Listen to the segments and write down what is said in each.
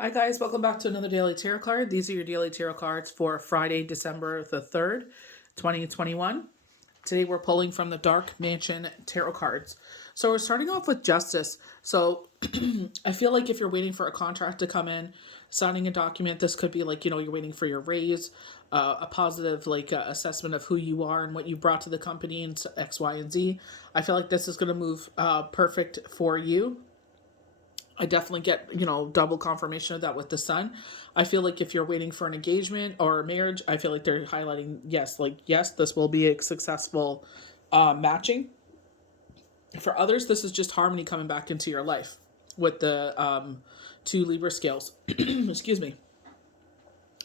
Hi guys, welcome back to another daily tarot card. These are your daily tarot cards for Friday, December the 3rd, 2021. Today we're pulling from the Dark Mansion tarot cards. So we're starting off with Justice. So I feel like if you're waiting for a contract to come in, signing a document, this could be like, you're waiting for your raise, a positive assessment of who you are and what you brought to the company and X, Y, and Z. I feel like this is going to move perfect for you. I definitely get, double confirmation of that with the sun. I feel like if you're waiting for an engagement or a marriage, I feel like they're highlighting, yes, this will be a successful matching. For others, this is just harmony coming back into your life with the two Libra scales. Excuse me.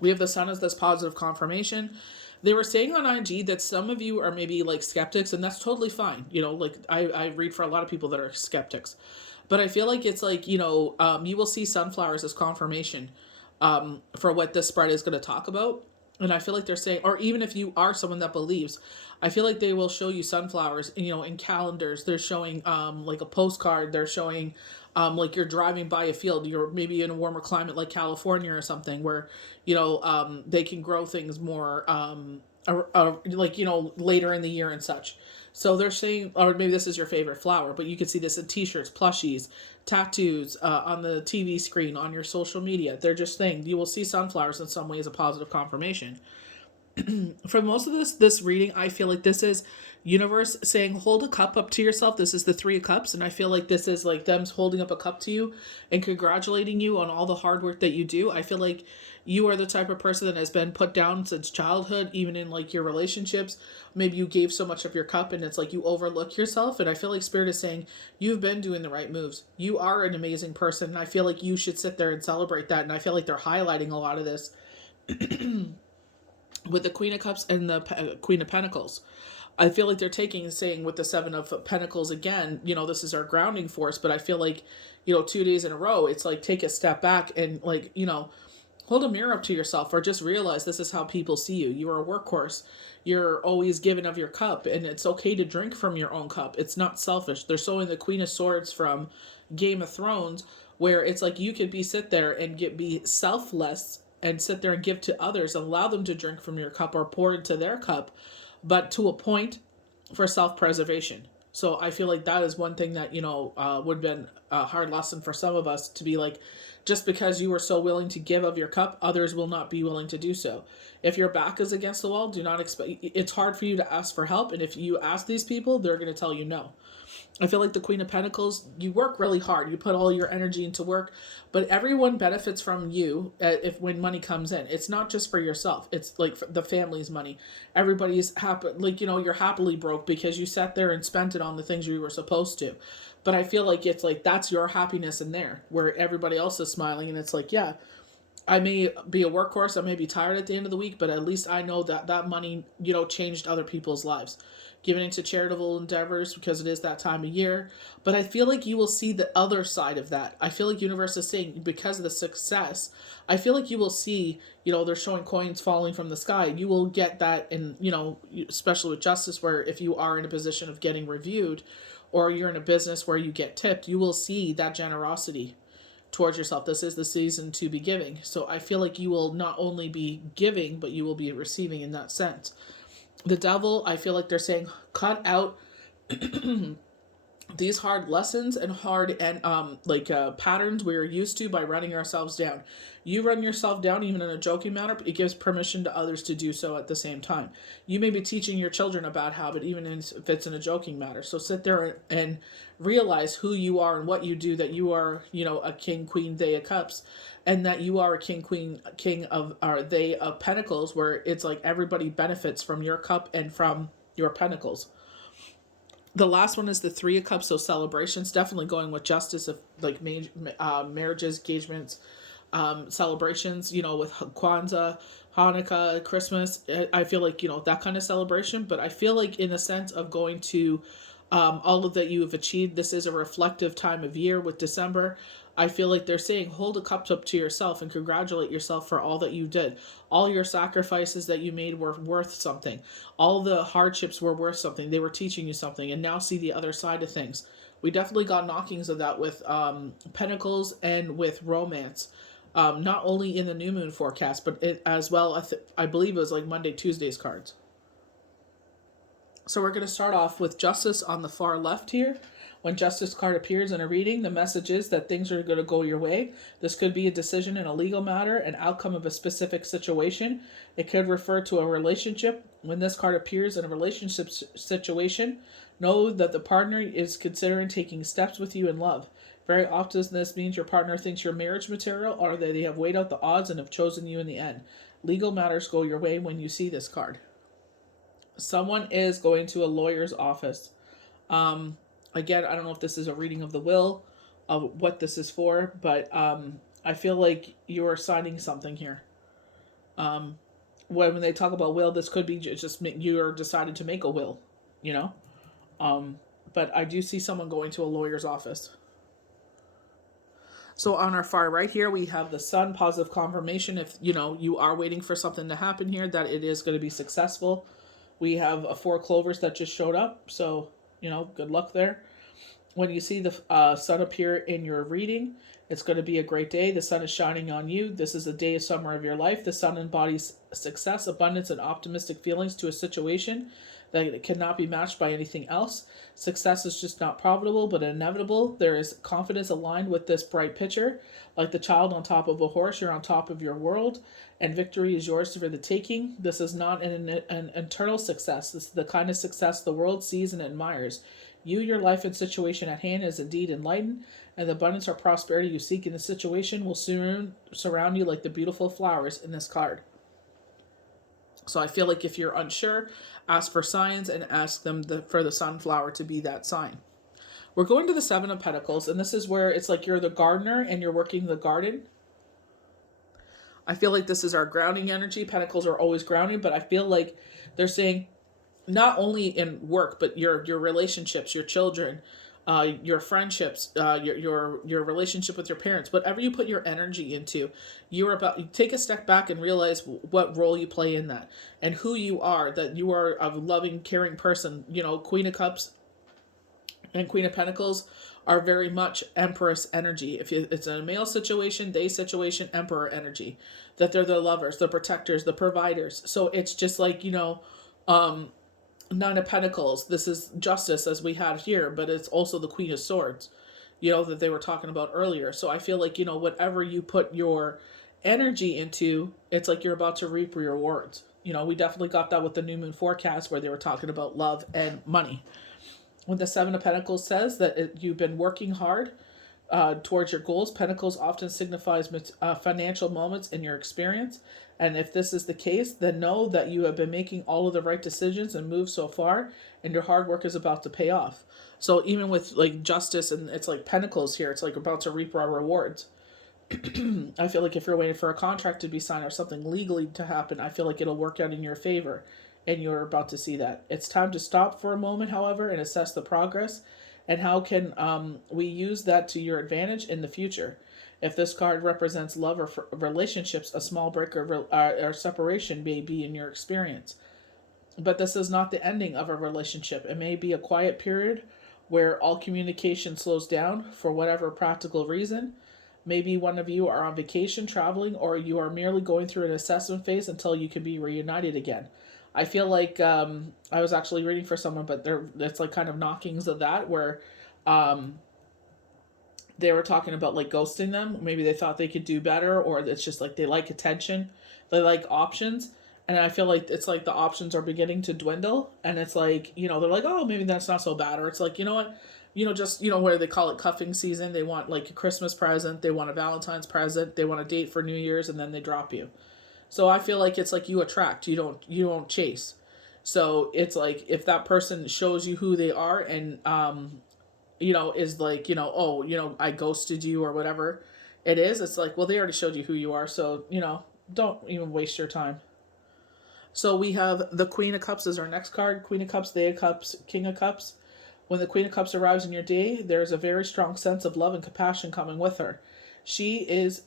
We have the sun as this positive confirmation. They were saying on IG that some of you are maybe like skeptics, and that's totally fine. I read for a lot of people that are skeptics. But I feel like it's like, you will see sunflowers as confirmation for what this spread is going to talk about. And I feel like they're saying, or even if you are someone that believes, I feel like they will show you sunflowers, in calendars. They're showing like a postcard. They're showing like you're driving by a field. You're maybe in a warmer climate like California or something where, they can grow things more later in the year and such. So they're saying, or maybe this is your favorite flower, but you can see this in t-shirts, plushies, tattoos, on the TV screen, on your social media. They're just saying you will see sunflowers in some way as a positive confirmation. For most of this reading, I feel like this is universe saying hold a cup up to yourself. This is the 3 of Cups, and I feel like this is like them holding up a cup to you and congratulating you on all the hard work that you do. I feel like you are the type of person that has been put down since childhood, even in like your relationships. Maybe you gave so much of your cup and it's like you overlook yourself, and I feel like Spirit is saying you've been doing the right moves. You are an amazing person, and I feel like you should sit there and celebrate that. And I feel like they're highlighting a lot of this with the Queen of Cups and the Queen of Pentacles. I feel like they're taking and saying with the 7 of Pentacles again, this is our grounding force. But I feel like, 2 days in a row, it's like take a step back and like, hold a mirror up to yourself, or just realize this is how people see you. You're a workhorse. You're always giving of your cup, and it's okay to drink from your own cup. It's not selfish. They're showing the Queen of Swords from Game of Thrones, where it's like you could sit there and be selfless and sit there and give to others, allow them to drink from your cup or pour into their cup, but to a point for self-preservation. So I feel like that is one thing that, would have been a hard lesson for some of us, to be like, just because you were so willing to give of your cup, others will not be willing to do so. If your back is against the wall, do not expect, it's hard for you to ask for help. And if you ask these people, they're going to tell you no. I feel like the Queen of Pentacles, you work really hard. You put all your energy into work, but everyone benefits from you if when money comes in. It's not just for yourself. It's like the family's money. Everybody's happy. Like, you're happily broke because you sat there and spent it on the things you were supposed to. But I feel like it's like that's your happiness in there, where everybody else is smiling, and it's like, yeah, I may be a workhorse, I may be tired at the end of the week, but at least I know that that money, changed other people's lives. Giving into charitable endeavors because it is that time of year. But I feel like you will see the other side of that. I feel like universe is saying because of the success, I feel like you will see, they're showing coins falling from the sky. You will get that in, especially with justice, where if you are in a position of getting reviewed, or you're in a business where you get tipped, you will see that generosity towards yourself. This is the season to be giving. So I feel like you will not only be giving, but you will be receiving in that sense. The Devil, I feel like they're saying cut out these hard lessons and hard and patterns we're used to by running ourselves down. You run yourself down even in a joking manner, but it gives permission to others to do so at the same time. You may be teaching your children a bad habit even if it's in a joking matter. So sit there and realize who you are and what you do, that you are, a king, queen, they of cups, and that you are a king, queen, king of, or they of pentacles, where it's like everybody benefits from your cup and from your pentacles. The last one is the 3 of Cups, so celebrations. Definitely going with justice of like marriages, engagements, celebrations. With Kwanzaa, Hanukkah, Christmas. I feel like that kind of celebration. But I feel like in the sense of going to all of that you have achieved, this is a reflective time of year with December. I feel like they're saying hold a cup up to yourself and congratulate yourself for all that you did. All your sacrifices that you made were worth something. All the hardships were worth something. They were teaching you something, and now see the other side of things. We definitely got knockings of that with Pentacles and with romance. not only in the new moon forecast, but it as well. I believe it was like Monday, Tuesday's cards. So we're going to start off with Justice on the far left here. When Justice card appears in a reading, the message is that things are going to go your way. This could be a decision in a legal matter, an outcome of a specific situation. It could refer to a relationship. When this card appears in a relationship situation, know that the partner is considering taking steps with you in love. Very often this means your partner thinks you're marriage material or that they have weighed out the odds and have chosen you in the end. Legal matters go your way when you see this card. Someone is going to a lawyer's office. Again, I don't know if this is a reading of the will, of what this is for, but I feel like you are signing something here. When they talk about will, this could be just you're decided to make a will, you know? But I do see someone going to a lawyer's office. So on our far right here, we have the sun, positive confirmation. If, you are waiting for something to happen here, that it is going to be successful. We have a 4 clovers that just showed up. So, good luck there. When you see the sun appear in your reading, it's going to be a great day. The sun is shining on you. This is a day of summer of your life. The sun embodies success, abundance, and optimistic feelings to a situation that it cannot be matched by anything else. Success is just not probable, but inevitable. There is confidence aligned with this bright picture. Like the child on top of a horse, you're on top of your world, and victory is yours for the taking. This is not an internal success. This is the kind of success the world sees and admires. You, your life and situation at hand is indeed enlightened, and the abundance or prosperity you seek in the situation will soon surround you like the beautiful flowers in this card. So I feel like if you're unsure, ask for signs and ask them for the sunflower to be that sign. We're going to the 7 of Pentacles, and this is where it's like you're the gardener and you're working the garden. I feel like this is our grounding energy. Pentacles are always grounding, but I feel like they're saying not only in work, but your relationships, your children, your friendships, your relationship with your parents, whatever you put your energy into, you take a step back and realize what role you play in that and who you are, that you are a loving, caring person. Queen of Cups and Queen of Pentacles are very much Empress energy. If it's a male situation, they situation, Emperor energy, that they're the lovers, the protectors, the providers. So it's just like, 9 of Pentacles, this is justice as we had here, but it's also the Queen of Swords, that they were talking about earlier. So I feel like, whatever you put your energy into, it's like you're about to reap your rewards. We definitely got that with the new moon forecast where they were talking about love and money. When the 7 of Pentacles says that you've been working hard towards your goals, Pentacles often signifies financial moments in your experience. And if this is the case, then know that you have been making all of the right decisions and moves so far, and your hard work is about to pay off. So even with like justice and it's like Pentacles here, it's like about to reap our rewards. I feel like if you're waiting for a contract to be signed or something legally to happen, I feel like it'll work out in your favor, and you're about to see that. It's time to stop for a moment, however, and assess the progress and how can we use that to your advantage in the future. If this card represents love or relationships, a small break or separation may be in your experience. But this is not the ending of a relationship. It may be a quiet period where all communication slows down for whatever practical reason. Maybe one of you are on vacation, traveling, or you are merely going through an assessment phase until you can be reunited again. I feel like I was actually reading for someone, but it's like kind of knockings of that where they were talking about like ghosting them. Maybe they thought they could do better, or it's just like they like attention, they like options. And I feel like it's like the options are beginning to dwindle, and it's like, they're like, oh, maybe that's not so bad. Or it's like, what, just, where they call it cuffing season. They want like a Christmas present, they want a Valentine's present, they want a date for New Year's, and then they drop you. So I feel like it's like you attract, you don't chase. So it's like if that person shows you who they are and is like, oh, I ghosted you or whatever it is, it's like, well, they already showed you who you are, so, don't even waste your time. So we have the Queen of Cups as our next card. Queen of Cups, Day of Cups, King of Cups. When the Queen of Cups arrives in your day, there's a very strong sense of love and compassion coming with her. She is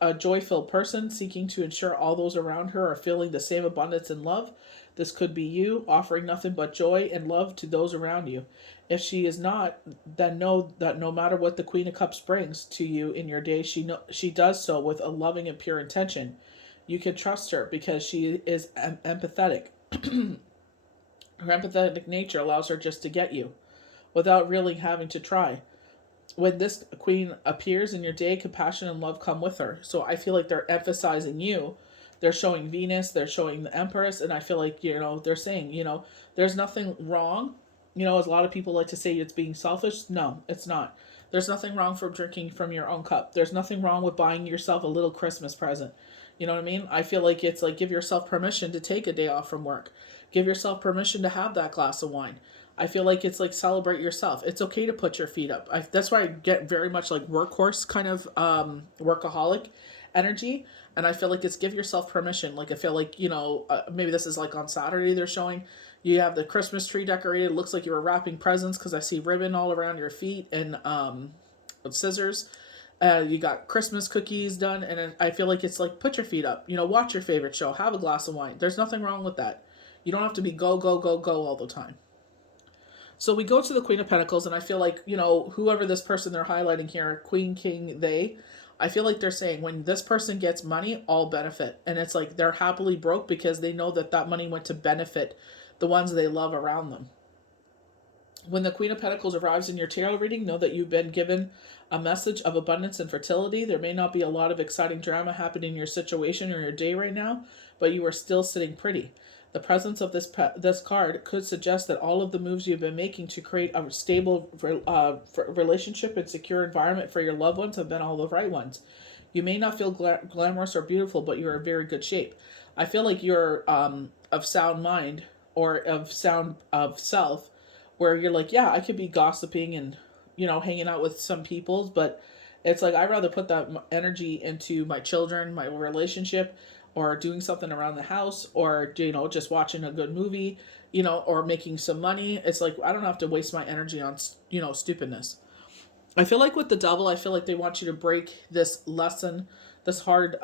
a joy-filled person seeking to ensure all those around her are feeling the same abundance and love. This could be you offering nothing but joy and love to those around you. If she is not, then know that no matter what the Queen of Cups brings to you in your day, she does so with a loving and pure intention. You can trust her because she is empathetic. Her empathetic nature allows her just to get you without really having to try. When this queen appears in your day, compassion and love come with her. So I feel like they're emphasizing you. They're showing Venus, they're showing the Empress, and I feel like, they're saying, there's nothing wrong. As a lot of people like to say it's being selfish. No, it's not. There's nothing wrong for drinking from your own cup. There's nothing wrong with buying yourself a little Christmas present. You know what I mean? I feel like it's like give yourself permission to take a day off from work. Give yourself permission to have that glass of wine. I feel like it's like celebrate yourself. It's okay to put your feet up. That's why I get very much like workhorse kind of workaholic energy. And I feel like it's give yourself permission. Like I feel like, maybe this is like on Saturday they're showing you have the Christmas tree decorated. It looks like you were wrapping presents because I see ribbon all around your feet and scissors. You got Christmas cookies done. And I feel like it's like put your feet up. Watch your favorite show. Have a glass of wine. There's nothing wrong with that. You don't have to be go, go, go, go all the time. So we go to the Queen of Pentacles, and I feel like, whoever this person they're highlighting here, Queen, King, they, I feel like they're saying when this person gets money, all benefit. And it's like they're happily broke because they know that that money went to benefit the ones they love around them. When the Queen of Pentacles arrives in your tarot reading, know that you've been given a message of abundance and fertility. There may not be a lot of exciting drama happening in your situation or your day right now, but you are still sitting pretty. The presence of this card could suggest that all of the moves you've been making to create a stable relationship and secure environment for your loved ones have been all the right ones. You may not feel glamorous or beautiful, but you're in very good shape. I feel like you're of sound mind or of sound of self, where you're like, yeah, I could be gossiping and hanging out with some people, but it's like I'd rather put that energy into my children, my relationship, or doing something around the house, or just watching a good movie, or making some money. It's like I don't have to waste my energy on stupidness. I feel like with the Devil, I feel like they want you to break this lesson, this hard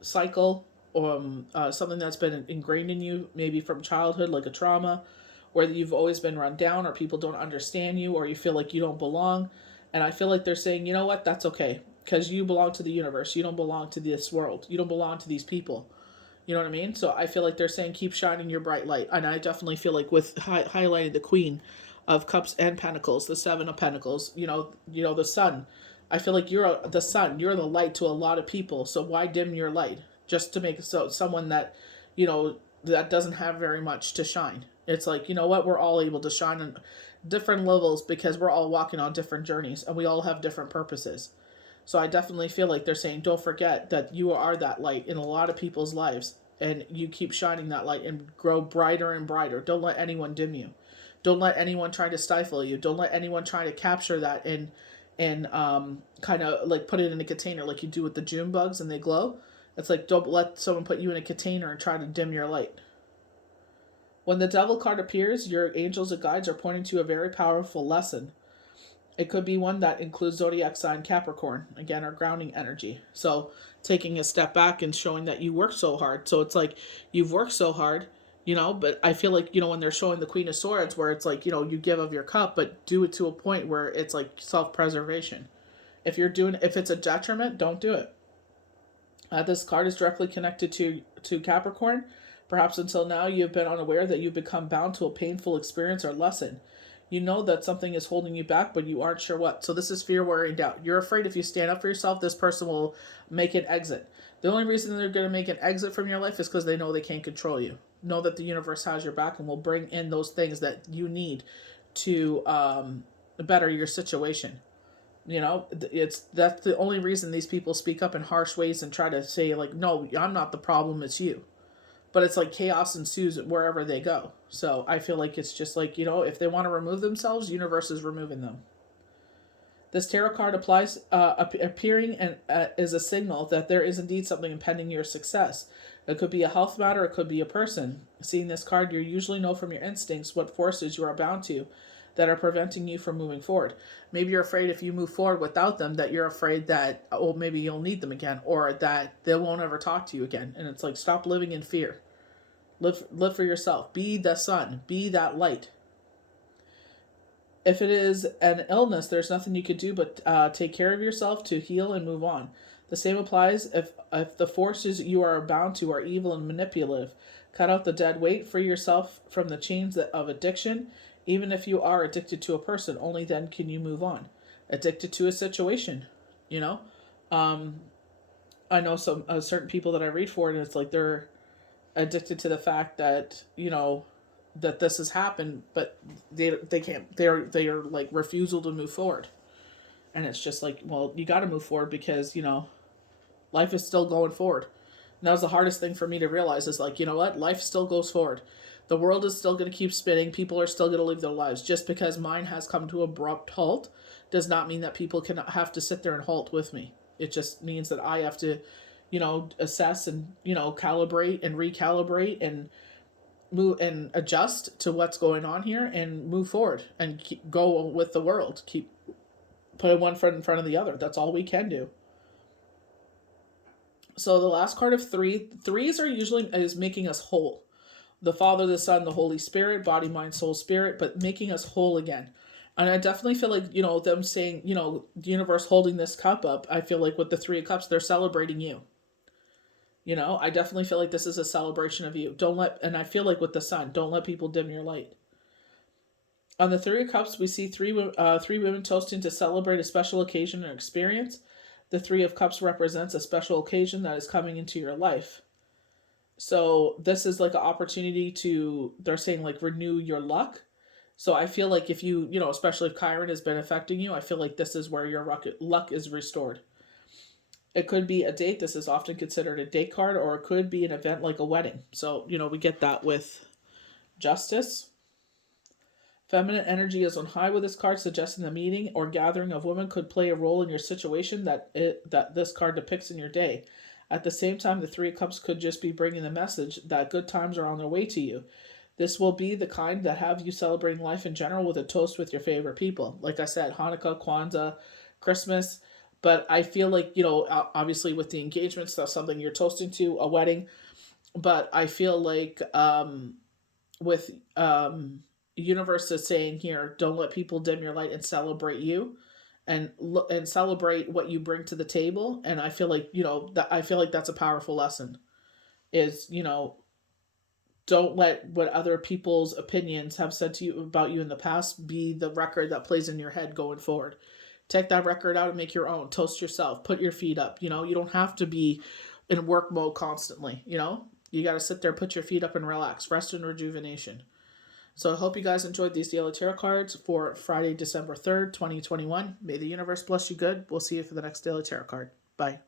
cycle, something that's been ingrained in you, maybe from childhood, like a trauma, where you've always been run down, or people don't understand you, or you feel like you don't belong. And I feel like they're saying, you know what, that's okay. Because you belong to the universe. You don't belong to this world. You don't belong to these people. You know what I mean? So I feel like they're saying keep shining your bright light. And I definitely feel like with highlighting the Queen of Cups and Pentacles, the Seven of Pentacles, the sun. I feel like you're the sun. You're the light to a lot of people. So why dim your light? Just to make someone that, that doesn't have very much to shine. It's like, you know what? We're all able to shine on different levels because we're all walking on different journeys and we all have different purposes. So I definitely feel like they're saying, don't forget that you are that light in a lot of people's lives, and you keep shining that light and grow brighter and brighter. Don't let anyone dim you. Don't let anyone try to stifle you. Don't let anyone try to capture that and kind of like put it in a container like you do with the June bugs and they glow. It's like don't let someone put you in a container and try to dim your light. When the Devil card appears, your angels and guides are pointing to a very powerful lesson. It could be one that includes zodiac sign Capricorn, again, our grounding energy. So taking a step back and showing that you work so hard. So it's like you've worked so hard, but I feel like, when they're showing the Queen of Swords where it's like, you give of your cup, but do it to a point where it's like self-preservation. If it's a detriment, don't do it. This card is directly connected to Capricorn. Perhaps until now you've been unaware that you've become bound to a painful experience or lesson. You know that something is holding you back, but you aren't sure what. So this is fear, worry, and doubt. You're afraid if you stand up for yourself, this person will make an exit. The only reason they're going to make an exit from your life is because they know they can't control you. Know that the universe has your back and will bring in those things that you need to better your situation. That's the only reason these people speak up in harsh ways and try to say like, no, I'm not the problem, it's you. But it's like chaos ensues wherever they go. So I feel like it's just like, if they want to remove themselves, universe is removing them. This tarot card appearing and is a signal that there is indeed something impending your success. It could be a health matter, it could be a person. Seeing this card, you usually know from your instincts what forces you are bound to that are preventing you from moving forward. Maybe you're afraid if you move forward without them that you're afraid that, maybe you'll need them again or that they won't ever talk to you again. And it's like, stop living in fear. Live for yourself. Be the sun. Be that light. If it is an illness, there's nothing you could do but take care of yourself to heal and move on. The same applies if the forces you are bound to are evil and manipulative. Cut out the dead weight, free yourself from the chains of addiction. Even if you are addicted to a person, only then can you move on. Addicted to a situation, you know. I know some certain people that I read for, and it's like they're addicted to the fact that that this has happened, but they can't. They are like refusal to move forward, and it's just like, well, you got to move forward because life is still going forward. And that was the hardest thing for me to realize is like, you know what, life still goes forward. The world is still going to keep spinning. People are still going to live their lives. Just because mine has come to an abrupt halt does not mean that people can have to sit there and halt with me. It just means that I have to, assess and, calibrate and recalibrate and move and adjust to what's going on here and move forward and go with the world. Keep putting one foot in front of the other. That's all we can do. So the last card of threes are usually is making us whole. The Father, the Son, the Holy Spirit, body, mind, soul, spirit, but making us whole again. And I definitely feel like, them saying, the universe holding this cup up, I feel like with the Three of Cups, they're celebrating you. I definitely feel like this is a celebration of you. And I feel like with the Sun, don't let people dim your light. On the Three of Cups, we see three women toasting to celebrate a special occasion or experience. The Three of Cups represents a special occasion that is coming into your life. So this is like an opportunity to, they're saying like renew your luck. So I feel like if you, especially if Chiron has been affecting you, I feel like this is where your luck is restored. It could be a date. This is often considered a date card, or it could be an event like a wedding. So, we get that with Justice. Feminine energy is on high with this card, suggesting the meeting or gathering of women could play a role in your situation that this card depicts in your day. At the same time, the Three of Cups could just be bringing the message that good times are on their way to you. This will be the kind that have you celebrating life in general with a toast with your favorite people. Like I said, Hanukkah, Kwanzaa, Christmas. But I feel like, obviously with the engagement stuff, something you're toasting to, a wedding. But I feel like with universe is saying here, don't let people dim your light and celebrate you, and celebrate what you bring to the table. And I feel like I feel like that's a powerful lesson. Is don't let what other people's opinions have said to you about you in the past be the record that plays in your head going forward. Take that record out and make your own. Toast yourself. Put your feet up. You don't have to be in work mode constantly. You got to sit there, put your feet up and relax. Rest and rejuvenation. So I hope you guys enjoyed these daily tarot cards for Friday, December 3rd, 2021. May the universe bless you good. We'll see you for the next daily tarot card. Bye.